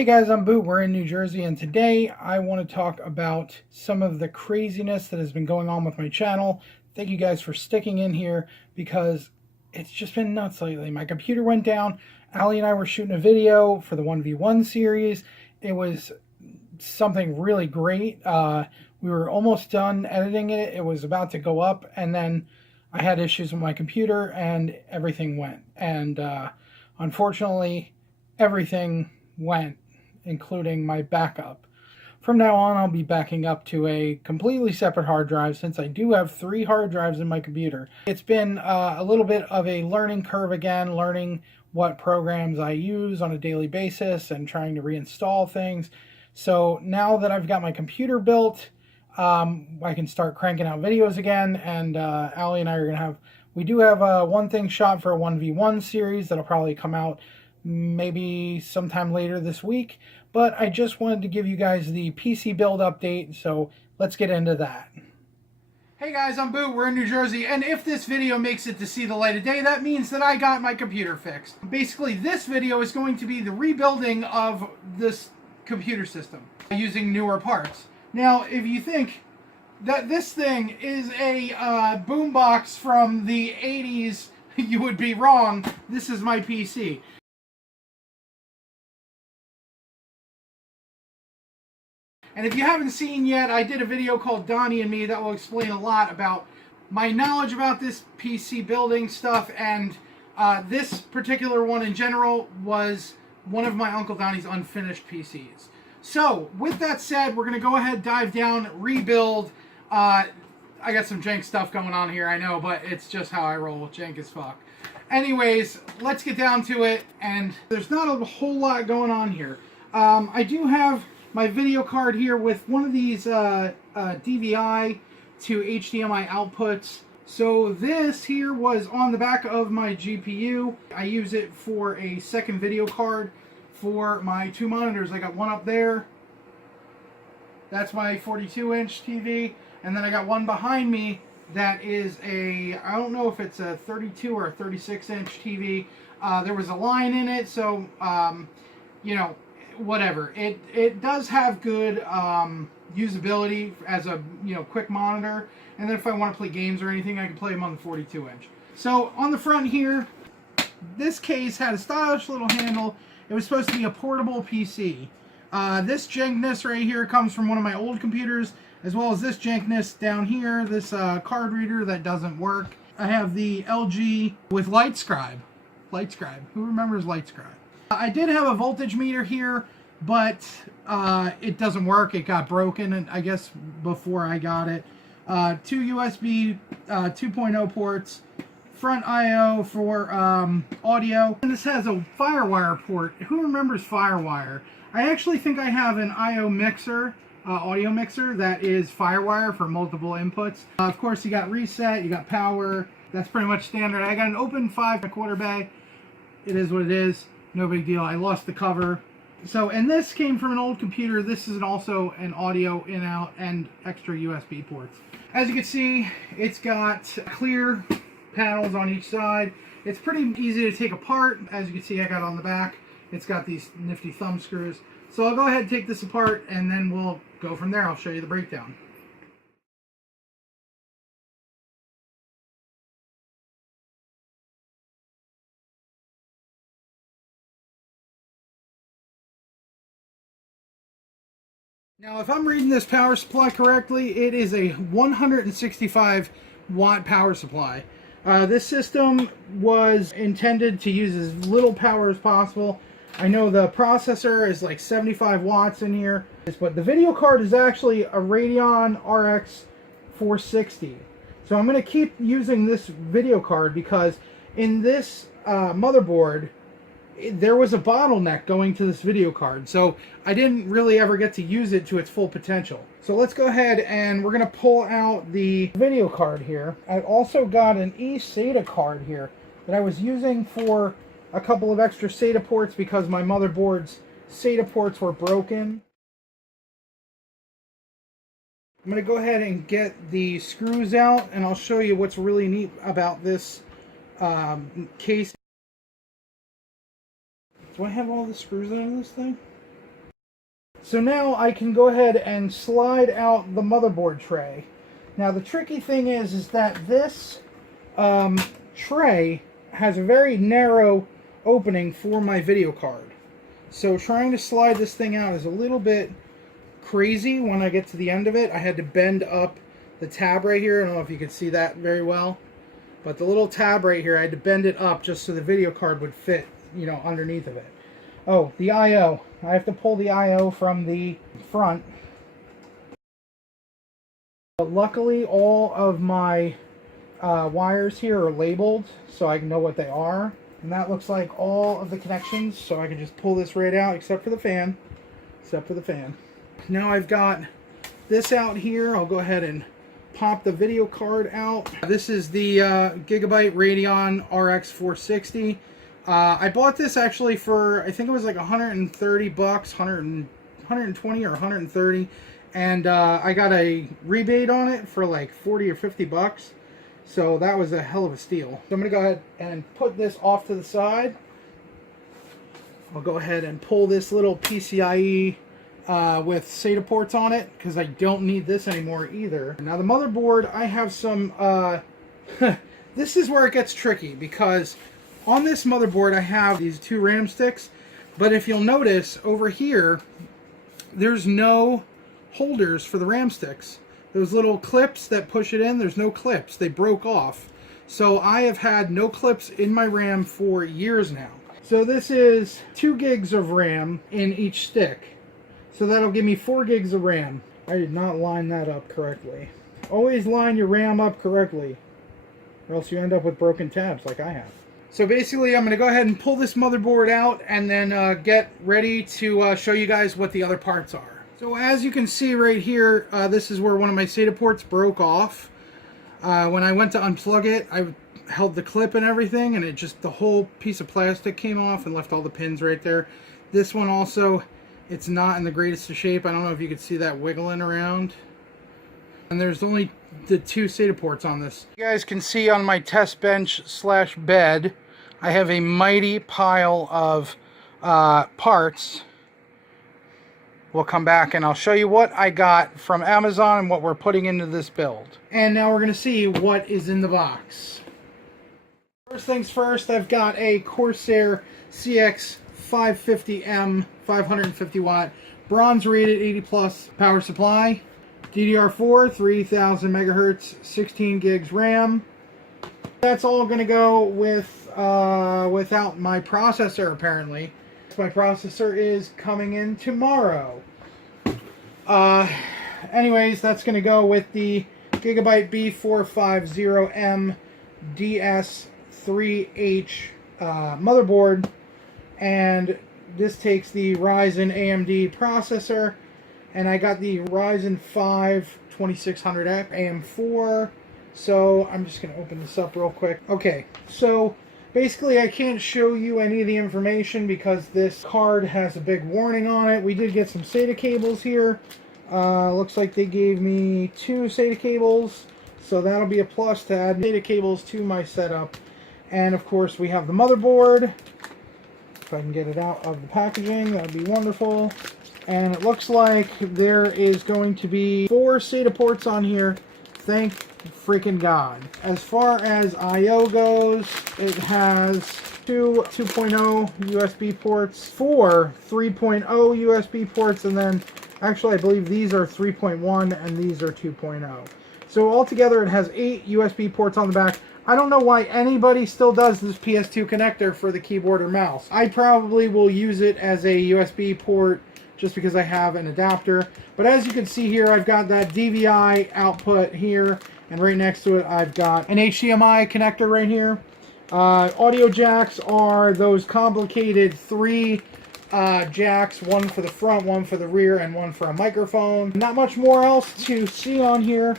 Hey guys, I'm Boo. We're in New Jersey, and today I want to talk about some of the craziness that has been going on with my channel. Thank you guys for sticking in here because it's just been nuts lately. My computer went down. Allie and I were shooting a video for the 1v1 series. It was something really great. We were almost done editing it. It was about to go up, and then I had issues with my computer and everything went. And unfortunately, everything went, including my backup. From now on, I'll be backing up to a completely separate hard drive since I do have 3 hard drives in my computer. It's been a little bit of a learning curve again, learning what programs I use on a daily basis and trying to reinstall things. So now that I've got my computer built, I can start cranking out videos again, and Allie and I are going to have, we do have one thing shot for a 1v1 series that'll probably come out maybe sometime later this week, but I just wanted to give you guys the PC build update, so let's get into that. Hey guys, I'm Boo, we're in New Jersey, and if this video makes it to see the light of day, that means that I got my computer fixed. Basically, this video is going to be the rebuilding of this computer system using newer parts. Now, if you think that this thing is a boombox from the 80s, you would be wrong. This is my PC. And if you haven't seen yet, I did a video called Donnie and Me that will explain a lot about my knowledge about this PC building stuff, and this particular one in general was one of my Uncle Donnie's unfinished PCs. So, with that said, we're going to go ahead, dive down, rebuild. I got some jank stuff going on here, I know, but it's just how I roll. Jank as fuck. Anyways, let's get down to it, and there's not a whole lot going on here. I do have my video card here with one of these DVI to HDMI outputs. So this here was on the back of my GPU. I use it for a second video card for my 2 monitors. I got one up there. That's my 42-inch TV. And then I got one behind me that is a, I don't know if it's a 32 or a 36-inch TV. There was a line in it, so, you know, whatever. It does have good usability as a quick monitor, and then if I want to play games or anything, I can play them on the 42-inch. So on the front here, this case had a stylish little handle. It was supposed to be a portable PC. This jankness right here comes from one of my old computers, as well as this jankness down here, this card reader that doesn't work. I have the LG with LightScribe. LightScribe. Who remembers LightScribe? I did have a voltage meter here, but it doesn't work. It got broken, and I guess before I got it. 2 USB 2.0 ports, front I/O for audio, and this has a FireWire port. Who remembers FireWire? I actually think I have an I/O mixer, audio mixer that is FireWire for multiple inputs. Of course, you got reset, you got power. That's pretty much standard. I got an open 5.25 bay. It is what it is. No big deal. I lost the cover. So, and this came from an old computer. This is also an audio in-out and extra USB ports. As you can see, it's got clear panels on each side. It's pretty easy to take apart. As you can see, I got on the back, it's got these nifty thumb screws. So I'll go ahead and take this apart, and then we'll go from there. I'll show you the breakdown. Now, if I'm reading this power supply correctly, it is a 165 watt power supply. This system was intended to use as little power as possible. I know the processor is like 75 watts in here, but the video card is actually a Radeon RX 460. So I'm going to keep using this video card because in this motherboard, there was a bottleneck going to this video card, so I didn't really ever get to use it to its full potential. So let's go ahead and we're going to pull out the video card here. I also got an eSATA card here that I was using for a couple of extra SATA ports because my motherboard's SATA ports were broken. I'm going to go ahead and get the screws out, and I'll show you what's really neat about this case. Do I have all the screws out of this thing? So now I can go ahead and slide out the motherboard tray. Now the tricky thing is that this tray has a very narrow opening for my video card. So trying to slide this thing out is a little bit crazy when I get to the end of it. I had to bend up the tab right here. I don't know if you can see that very well. But the little tab right here, I had to bend it up just so the video card would fit, you know, underneath of it. Oh, the I/O. I have to pull the I/O from the front. But luckily, all of my wires here are labeled so I can know what they are. And that looks like all of the connections, so I can just pull this right out, except for the fan. Except for the fan. Now I've got this out here. I'll go ahead and pop the video card out. This is the Gigabyte Radeon RX 460. I bought this actually for, I think it was like 130 bucks, 120 or 130. And I got a rebate on it for like 40 or 50 bucks. So that was a hell of a steal. So I'm going to go ahead and put this off to the side. I'll go ahead and pull this little PCIe with SATA ports on it, because I don't need this anymore either. Now the motherboard, I have some, this is where it gets tricky, because on this motherboard I have these two RAM sticks, but if you'll notice over here, there's no holders for the RAM sticks. Those little clips that push it in, there's no clips. They broke off. So I have had no clips in my RAM for years now. So this is 2 gigs of RAM in each stick. So that'll give me 4 gigs of RAM. I did not line that up correctly. Always line your RAM up correctly, or else you end up with broken tabs like I have. So basically I'm going to go ahead and pull this motherboard out and then get ready to show you guys what the other parts are. So as you can see right here, this is where one of my SATA ports broke off. When I went to unplug it, I held the clip and everything, and it just, the whole piece of plastic came off and left all the pins right there. This one also, it's not in the greatest of shape. I don't know if you could see that wiggling around. And there's only the 2 SATA ports on this. You guys can see on my test bench slash bed, I have a mighty pile of parts. We'll come back and I'll show you what I got from Amazon and what we're putting into this build. And now we're going to see what is in the box. First things first, I've got a Corsair CX 550M 550 watt bronze rated 80 plus power supply, DDR4 3000 megahertz, 16 gigs RAM. That's all going to go with without my processor apparently. My processor is coming in tomorrow. Anyways, that's going to go with the Gigabyte B450M DS3H motherboard, and this takes the Ryzen AMD processor, and I got the Ryzen 5 2600X AM4. So I'm just going to open this up real quick. Okay, so basically, I can't show you any of the information because this card has a big warning on it. We did get some SATA cables here. Looks like they gave me 2 SATA cables, so that'll be a plus to add SATA cables to my setup. And of course, we have the motherboard. If I can get it out of the packaging, that would be wonderful. And it looks like there is going to be 4 SATA ports on here. Thank freaking God. As far as I/O goes, it has 2 2.0 USB ports, 4 3.0 USB ports, and then actually I believe these are 3.1 and these are 2.0. So altogether it has 8 USB ports on the back. I don't know why anybody still does this PS2 connector for the keyboard or mouse. I probably will use it as a USB port just because I have an adapter. But as you can see here, I've got that DVI output here, and right next to it I've got an HDMI connector right here. Audio jacks are those complicated 3 jacks, one for the front, one for the rear, and one for a microphone. Not much more else to see on here.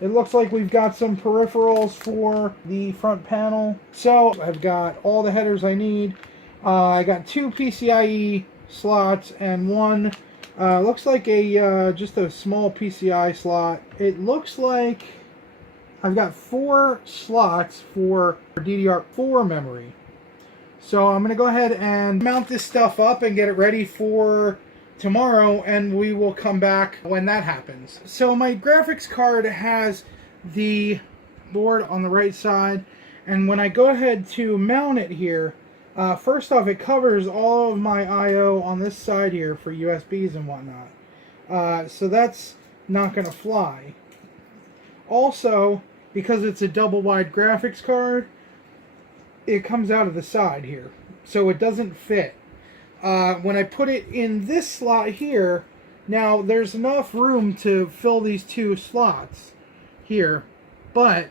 It looks like we've got some peripherals for the front panel. So I've got all the headers I need. I got 2 PCIe slots and one looks like a just a small PCI slot. It looks like I've got 4 slots for DDR4 memory. So I'm going to go ahead and mount this stuff up and get it ready for tomorrow, and we will come back when that happens. So my graphics card has the board on the right side, and when I go ahead to mount it here, first off, it covers all of my I/O on this side here for USBs and whatnot. So that's not going to fly. Also, because it's a double wide graphics card, it comes out of the side here, so it doesn't fit. When I put it in this slot here, now there's enough room to fill these two slots here, but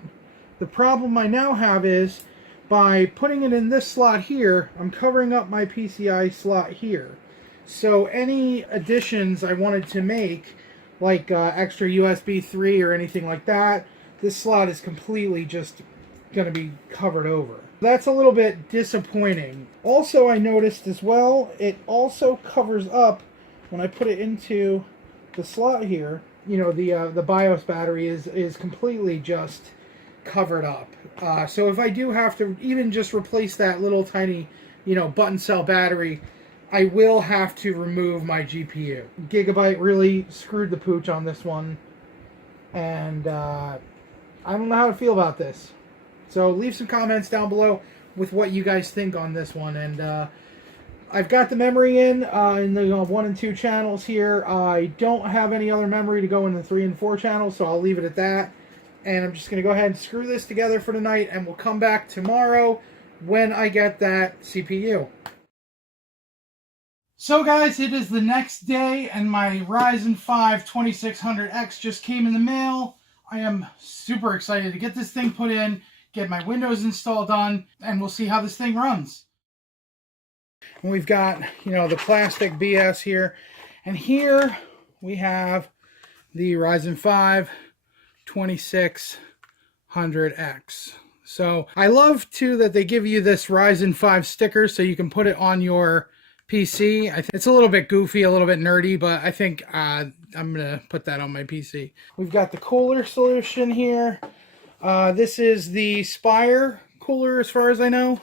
the problem I now have is by putting it in this slot here, I'm covering up my PCI slot here. So any additions I wanted to make, like extra USB 3 or anything like that, this slot is completely just going to be covered over. That's a little bit disappointing. Also, I noticed as well, it also covers up when I put it into the slot here. You know, the BIOS battery is completely just covered up. So if I do have to even just replace that little tiny, you know, button cell battery, I will have to remove my GPU. Gigabyte really screwed the pooch on this one, and I don't know how to feel about this. So leave some comments down below with what you guys think on this one. And I've got the memory in the 1 and 2 channels here. I don't have any other memory to go in the 3 and 4 channels, so I'll leave it at that. And I'm just going to go ahead and screw this together for tonight, and we'll come back tomorrow when I get that CPU. So guys, it is the next day, and my Ryzen 5 2600X just came in the mail. I am super excited to get this thing put in, get my Windows installed on, and we'll see how this thing runs. And we've got, you know, the plastic BS here, and here we have the Ryzen 5 2600X. So I love too that they give you this Ryzen 5 sticker so you can put it on your PC. I think it's a little bit goofy, a little bit nerdy, but I think I'm gonna put that on my PC. We've got the cooler solution here. This is the Spire cooler as far as I know.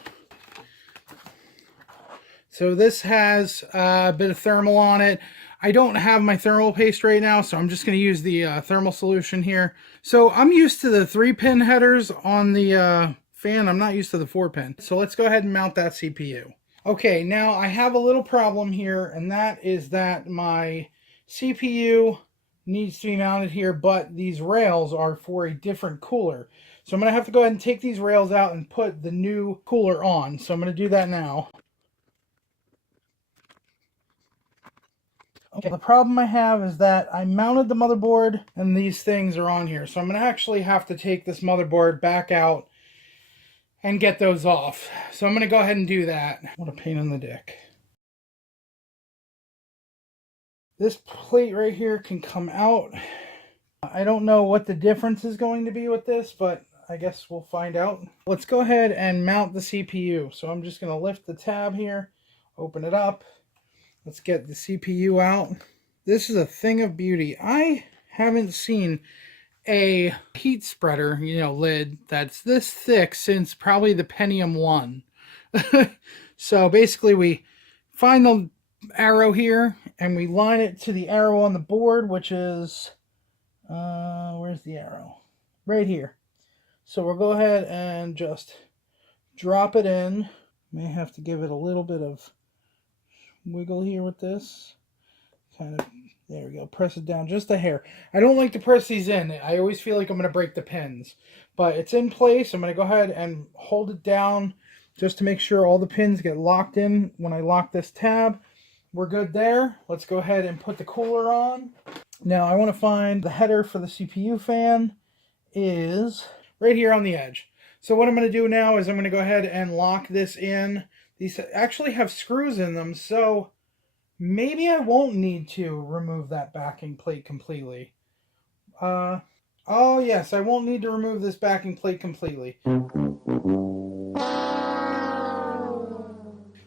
So this has a bit of thermal on it. I don't have my thermal paste right now, so I'm just going to use the thermal solution here. So I'm used to the 3-pin headers on the fan. I'm not used to the 4-pin. So let's go ahead and mount that CPU. Okay, now I have a little problem here, and that is that my CPU needs to be mounted here, but these rails are for a different cooler. So I'm going to have to go ahead and take these rails out and put the new cooler on. So I'm going to do that now. Okay, the problem I have is that I mounted the motherboard and these things are on here. So I'm going to actually have to take this motherboard back out and get those off. So I'm going to go ahead and do that. What a pain in the dick. This plate right here can come out. I don't know what the difference is going to be with this, but I guess we'll find out. Let's go ahead and mount the CPU. So I'm just going to lift the tab here, open it up. Let's get the CPU out. This is a thing of beauty. I haven't seen a heat spreader, you know, lid that's this thick since probably the Pentium 1. So basically we find the arrow here and we line it to the arrow on the board, which is, where's the arrow? Right here. So we'll go ahead and just drop it in. May have to give it a little bit of wiggle here with this. Kind of, there we go. Press it down just a hair. I don't like to press these in. I always feel like I'm going to break the pins. But it's in place. I'm going to go ahead and hold it down just to make sure all the pins get locked in when I lock this tab. We're good there. Let's go ahead and put the cooler on. Now I want to find the header for the CPU fan is right here on the edge. So what I'm going to do now is I'm going to go ahead and lock this in. These actually have screws in them, so maybe I won't need to remove that backing plate completely. Oh yes, I won't need to remove this backing plate completely.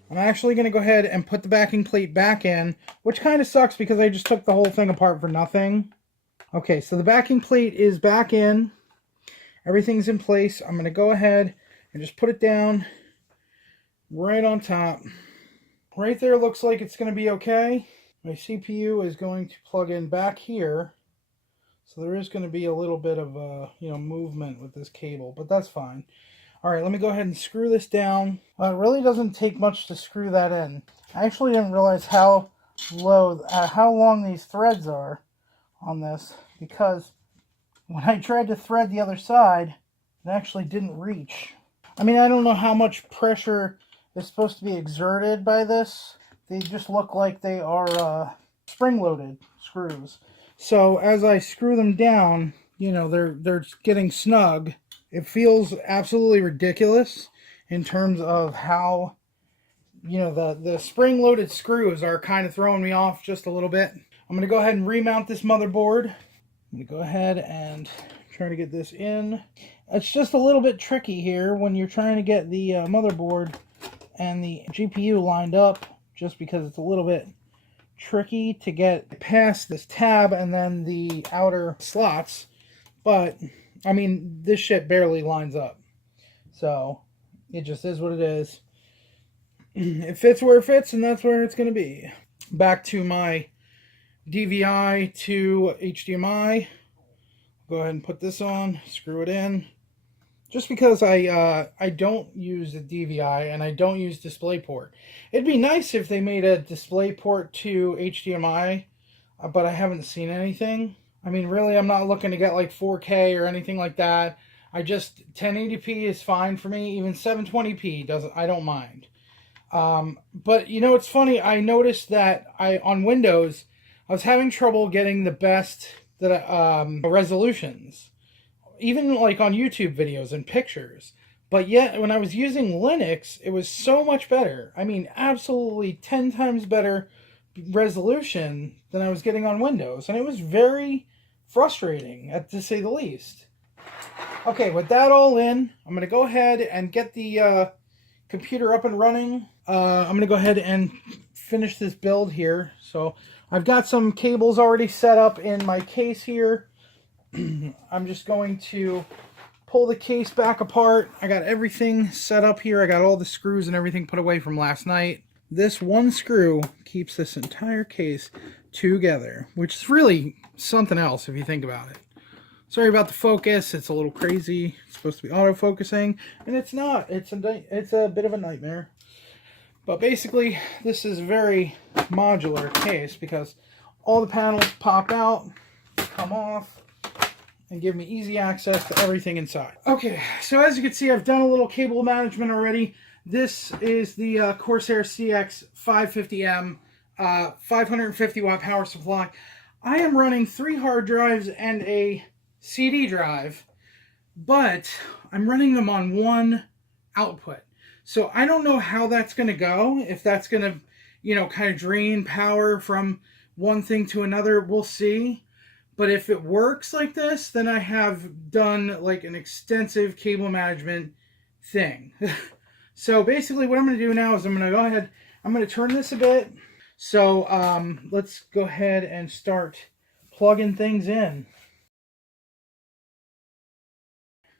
I'm actually going to go ahead and put the backing plate back in, which kind of sucks because I just took the whole thing apart for nothing. Okay, so the backing plate is back in. Everything's in place. I'm going to go ahead and just put it down right on top. Right there looks like it's going to be okay. My CPU is going to plug in back here. So there is going to be a little bit of movement with this cable, but that's fine. All right, let me go ahead and screw this down. It really doesn't take much to screw that in. I actually didn't realize how long these threads are on this, because when I tried to thread the other side, it actually didn't reach. I mean, I don't know how much pressure is supposed to be exerted by this. They just look like they are spring-loaded screws. So as I screw them down, they're getting snug. It feels absolutely ridiculous in terms of how, the spring-loaded screws are kind of throwing me off just a little bit. I'm going to go ahead and remount this motherboard. I'm going to go ahead and try to get this in. It's just a little bit tricky here when you're trying to get the motherboard and the GPU lined up, just because it's a little bit tricky to get past this tab and then the outer slots. But I mean, this shit barely lines up, so it just is what it is. It fits where it fits, and that's where it's going to be. Back to my DVI to HDMI. Go ahead and put this on, screw it in. Just because I don't use the DVI and I don't use DisplayPort. It'd be nice if they made a DisplayPort to HDMI, but I haven't seen anything. I mean, really, I'm not looking to get like 4K or anything like that. 1080p is fine for me. Even 720p I don't mind. But it's funny. I noticed that on Windows, I was having trouble getting the best resolutions, even like on YouTube videos and pictures. But yet, when I was using Linux, it was so much better. I mean, absolutely 10 times better resolution than I was getting on Windows, and it was very frustrating, to say the least. Okay, with that all in, I'm going to go ahead and get the computer up and running. I'm going to go ahead and finish this build here. So I've got some cables already set up in my case here. I'm just going to pull the case back apart. I got everything set up here. I got all the screws and everything put away from last night. This one screw keeps this entire case together, which is really something else if you think about it. Sorry about the focus. It's a little crazy. It's supposed to be auto-focusing, and it's not. It's a bit of a nightmare. But basically, this is a very modular case because all the panels pop out, come off, and give me easy access to everything inside. Okay, so as you can see, I've done a little cable management already. This is the Corsair CX 550M 550 watt power supply. I am running 3 hard drives and a CD drive, but I'm running them on one output. So I don't know how that's going to go, if that's going to, kind of drain power from one thing to another. We'll see. But if it works like this, then I have done like an extensive cable management thing. So basically what I'm going to do now is I'm going to go ahead, I'm going to turn this a bit. So let's go ahead and start plugging things in.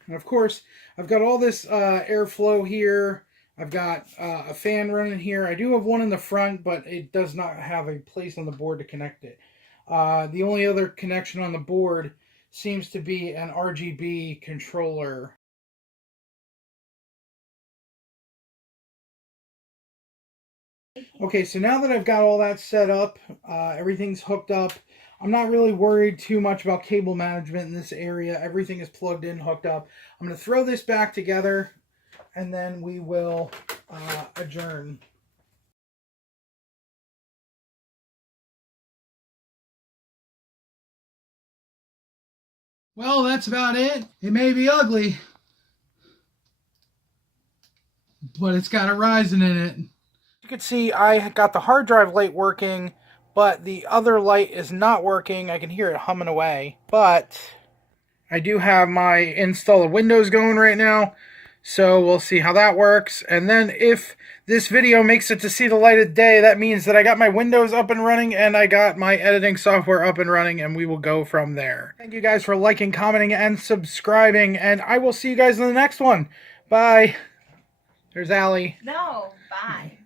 And of course, I've got all this airflow here. I've got a fan running here. I do have one in the front, but it does not have a place on the board to connect it. The only other connection on the board seems to be an RGB controller. Okay, so now that I've got all that set up, everything's hooked up, I'm not really worried too much about cable management in this area. Everything is plugged in, hooked up. I'm going to throw this back together, and then we will adjourn. Well, that's about it. It may be ugly, but it's got a Ryzen in it. You can see I got the hard drive light working, but the other light is not working. I can hear it humming away, but I do have my install of Windows going right now, so we'll see how that works. And then if this video makes it to see the light of day, that means that I got my Windows up and running and I got my editing software up and running, and we will go from there. Thank you guys for liking, commenting, and subscribing, and I will see you guys in the next one. Bye. There's Allie. No, bye.